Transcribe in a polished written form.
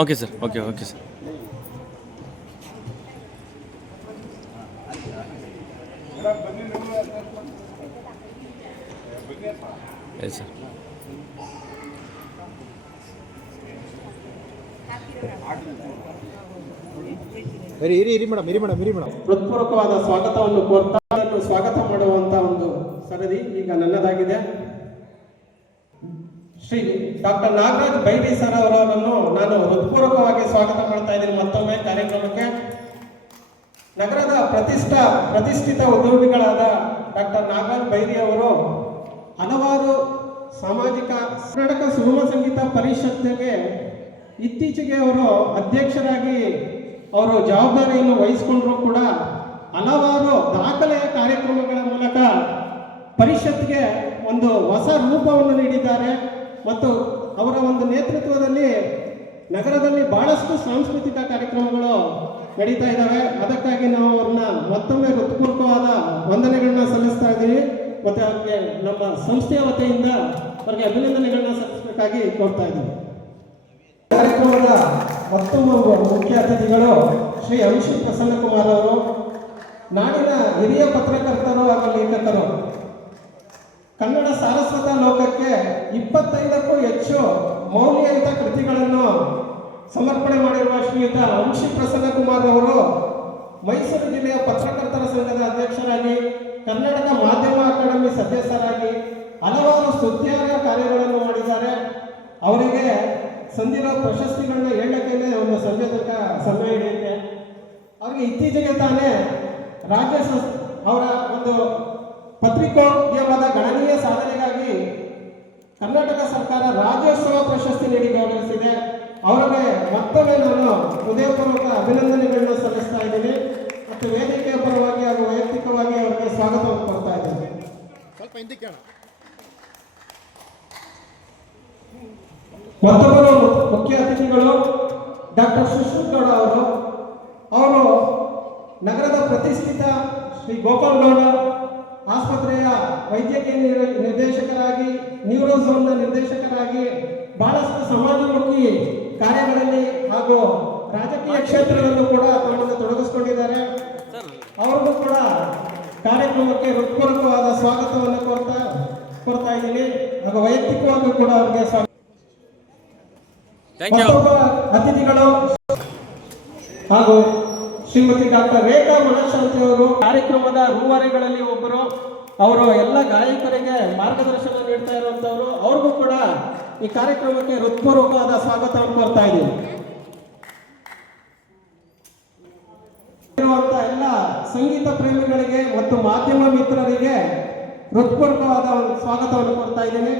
Okay sir, okay sir. Yes sir. ಹೃತ್ಪೂರ್ವಕವಾದ ಸ್ವಾಗತವನ್ನು ಕೋರ್ತಾ ಸ್ವಾಗತ ಮಾಡುವಂತ ಒಂದು ಸರದಿ ಈಗ ನನ್ನದಾಗಿದೆ. ಶ್ರೀ ಡಾಕ್ಟರ್ ನಾಗರಾಜ್ ಬೈರಿ ಸರ್ ಅವರನ್ನು ನಾನು ಹೃತ್ಪೂರ್ವಕವಾಗಿ ಸ್ವಾಗತ ಮಾಡ್ತಾ ಇದ್ದೀನಿ ಮತ್ತೊಮ್ಮೆ ಕಾರ್ಯಕ್ರಮಕ್ಕೆ. ನಗರದ ಪ್ರತಿಷ್ಠಿತ ಉದ್ಯೋಗಿಗಳಾದ ಡಾಕ್ಟರ್ ನಾಗರಾಜ್ ಬೈರಿ ಅವರು ಹಲವಾರು ಸಾಮಾಜಿಕ ಕರ್ನಾಟಕ ಸುಗಮ ಸಂಗೀತ ಪರಿಷತ್ತಿಗೆ ಇತ್ತೀಚೆಗೆ ಅವರು ಅಧ್ಯಕ್ಷರಾಗಿ ಅವರು ಜವಾಬ್ದಾರಿಯನ್ನು ವಹಿಸಿಕೊಂಡ್ರು ಕೂಡ ಹಲವಾರು ದಾಖಲೆಯ ಕಾರ್ಯಕ್ರಮಗಳ ಮೂಲಕ ಪರಿಷತ್ಗೆ ಒಂದು ಹೊಸ ರೂಪವನ್ನು ನೀಡಿದ್ದಾರೆ ಮತ್ತು ಅವರ ಒಂದು ನೇತೃತ್ವದಲ್ಲಿ ನಗರದಲ್ಲಿ ಬಹಳಷ್ಟು ಸಾಂಸ್ಕೃತಿಕ ಕಾರ್ಯಕ್ರಮಗಳು ನಡೀತಾ ಇದ್ದಾವೆ. ಅದಕ್ಕಾಗಿ ನಾವು ಅವ್ರನ್ನ ಮತ್ತೊಮ್ಮೆ ಹೃತ್ಪೂರ್ವಕವಾದ ವಂದನೆಗಳನ್ನ ಸಲ್ಲಿಸ್ತಾ ಇದ್ದೀವಿ. ಮತ್ತೆ ಅವ್ರಿಗೆ ನಮ್ಮ ಸಂಸ್ಥೆಯ ವತಿಯಿಂದ ಅವರಿಗೆ ಅಭಿನಂದನೆಗಳನ್ನ ಸಲ್ಲಿಸಬೇಕಾಗಿ ಕೋರ್ತಾ ಇದ್ದೀವಿ. ಕಾರ್ಯಕ್ರಮದ ಮತ್ತೊಮ್ಮೆ ಮುಖ್ಯ ಅತಿಥಿಗಳು ಶ್ರೀ ಅಂಶಿ ಪ್ರಸನ್ನಕುಮಾರ್ ಅವರು, ನಾಡಿನ ಹಿರಿಯ ಪತ್ರಕರ್ತರು ಹಾಗೂ ಲೇಖಕರು. ಕನ್ನಡ ಸಾರಸ್ವತ ಲೋಕಕ್ಕೆ 25ಕ್ಕೂ ಹೆಚ್ಚು ಮೌಲ್ಯಯುತ ಕೃತಿಗಳನ್ನು ಸಮರ್ಪಣೆ ಮಾಡಿರುವ ಶ್ರೀಯುತ ಅಂಶಿ ಪ್ರಸನ್ನಕುಮಾರ್ ಅವರು ಮೈಸೂರು ಜಿಲ್ಲೆಯ ಪತ್ರಕರ್ತರ ಸಂಘದ ಅಧ್ಯಕ್ಷರಾಗಿ, ಕರ್ನಾಟಕ ಮಾಧ್ಯಮ ಅಕಾಡೆಮಿ ಸದಸ್ಯರಾಗಿ ಹಲವಾರು ಸ್ತುತ್ಯಾರ್ಹ ಕಾರ್ಯಗಳನ್ನು ಮಾಡಿದ್ದಾರೆ. ಅವರಿಗೆ ಸಂದಿರೋ ಪ್ರಶಸ್ತಿಗಳನ್ನ ಹೇಳಕ್ಕೆ ಒಂದು ಸಂಜೆ ತನಕ ಸಮಯ ಹಿಡಿಯುತ್ತೆ. ಅವರಿಗೆ ಇತ್ತೀಚೆಗೆ ತಾನೇ ಅವರ ಒಂದು ಪತ್ರಿಕೋದ್ಯಮದ ಗಣನೀಯ ಸಾಧನೆಗಾಗಿ ಕರ್ನಾಟಕ ಸರ್ಕಾರ ರಾಜ್ಯೋತ್ಸವ ಪ್ರಶಸ್ತಿ ನೀಡಿ ಗೌರವಿಸಿದೆ. ಅವರಿಗೆ ಮತ್ತೊಮ್ಮೆ ನಾನು ಹೃದಯಪೂರ್ವಕ ಅಭಿನಂದನೆಗಳನ್ನ ಸಲ್ಲಿಸ್ತಾ ಇದ್ದೀನಿ ಮತ್ತು ವೇದಿಕೆಯ ಪರವಾಗಿ ಹಾಗೂ ವೈಯಕ್ತಿಕವಾಗಿ ಅವರಿಗೆ ಸ್ವಾಗತವನ್ನು ಕೊಡ್ತಾ ಇದ್ದೀನಿ. ಮತ್ತೊಬ್ಬರು ಮುಖ್ಯ ಅತಿಥಿಗಳು ಡಾಕ್ಟರ್ ಸುಶ್ರುತ್ ಗೌಡ ಅವರು ನಗರದ ಪ್ರತಿಷ್ಠಿತ ಶ್ರೀ ಗೋಪಾಲ್ ಗೌಡ ಆಸ್ಪತ್ರೆಯ ವೈದ್ಯಕೀಯ ನಿರ್ದೇಶಕರಾಗಿ, ನ್ಯೂರೋಝೋನ್ನ ನಿರ್ದೇಶಕರಾಗಿ ಬಹಳಷ್ಟು ಸಮಾಜಮುಖಿ ಕಾರ್ಯಗಳಲ್ಲಿ ಹಾಗೂ ರಾಜಕೀಯ ಕ್ಷೇತ್ರದಲ್ಲೂ ಕೂಡ ತಮ್ಮನ್ನು ತೊಡಗಿಸಿಕೊಂಡಿದ್ದಾರೆ. ಅವ್ರಿಗೂ ಕೂಡ ಕಾರ್ಯಕ್ರಮಕ್ಕೆ ಹೃತ್ಪೂರ್ವಕವಾದ ಸ್ವಾಗತವನ್ನು ಕೋರ್ತಾ ಇದ್ದೀನಿ ಹಾಗೂ ವೈಯಕ್ತಿಕವಾಗಿ ಕೂಡ ಅವರಿಗೆ ಸ್ವಾಗತ. ಅತಿಥಿಗಳು ಹಾಗೂ ಶ್ರೀಮತಿ ಡಾಕ್ಟರ್ ರೇಖಾ ಮನಶಾಂತಿ ಅವರು ಕಾರ್ಯಕ್ರಮದ ರೂವಾರಿಗಳಲ್ಲಿ ಒಬ್ಬರು. ಅವರು ಎಲ್ಲ ಗಾಯಕರಿಗೆ ಮಾರ್ಗದರ್ಶನ ನೀಡ್ತಾ ಇರುವಂತವರು. ಅವ್ರಿಗೂ ಕೂಡ ಈ ಕಾರ್ಯಕ್ರಮಕ್ಕೆ ಹೃತ್ಪೂರ್ವಕವಾದ ಸ್ವಾಗತವನ್ನು ಕೋರ್ತಾ ಇದ್ದೀವಿ. ಎಲ್ಲ ಸಂಗೀತ ಪ್ರೇಮಿಗಳಿಗೆ ಮತ್ತು ಮಾಧ್ಯಮ ಮಿತ್ರರಿಗೆ ಹೃತ್ಪೂರ್ವಕವಾದ ಸ್ವಾಗತವನ್ನು ಕೋರ್ತಾ ಇದ್ದೀನಿ.